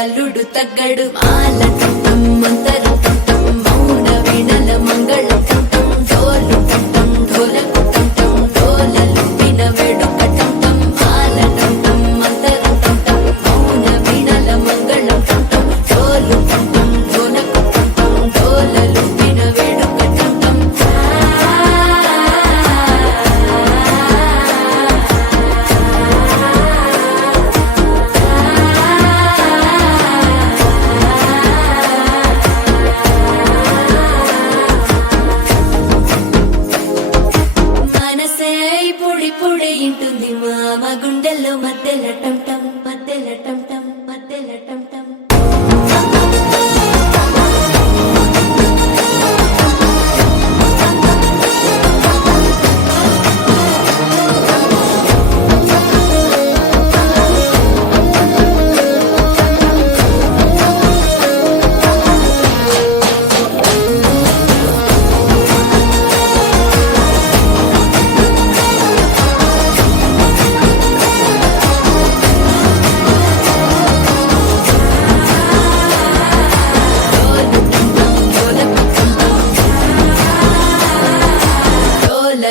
అల్లుడు తగ్గడు మాల టం మంతర టం మౌన వీణల మంగళ టం డోలు టం ఢోలకు టం డోలలు విన వేడుక టం మాల టం మంతర టం మౌన వీణల మంగళ టం డోలు టం ఢోలకు టం డోలలు విన వేడుక టం పొడి ఇంటుంది మామ గుండెల్లో మధ్యల టం టం మధ్యల టం టం మధ్యల టం టం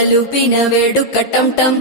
లూపిన వేడుక టం టం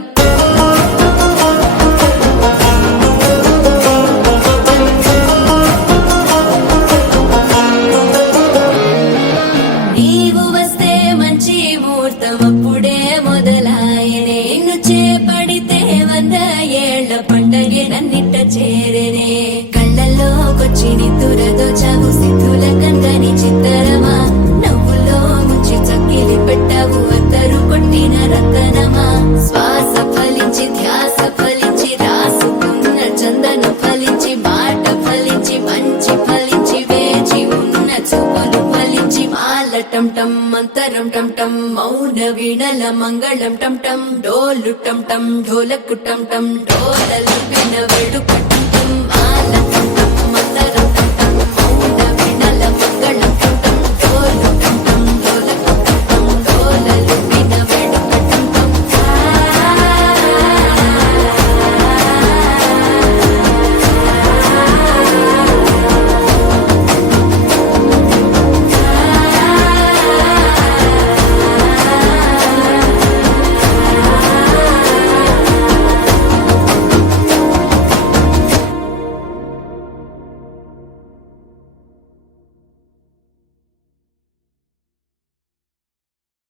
నీవు వస్తే మంచి ముహూర్తం అప్పుడే మొదలాయనే నిన్ను చేపడితే 100 ఏళ్ల పండగే నన్నిట్ట చేరేనే కళ్ళల్లోకొచ్చి నిద్దురదోచావు సిద్ధుల కందని చిత్తరమా నవ్వులో ముంచి చక్కిలి పెట్టావు అద్దరు కొట్టిన రతనమా శ్వాస ఫలించి ధ్యాస ఫలించి రాసుకున్న చందన ఫలించి మాట ఫలించి మంచి ఫలించి వేచి ఉన్న చూపులు ఫలించి మాల టం టం మంతరం టం టం మౌన వీణల మంగళం టం టం డోలు టం టం ఢోలకు టం టం డోలలు విన వేడుక టం టం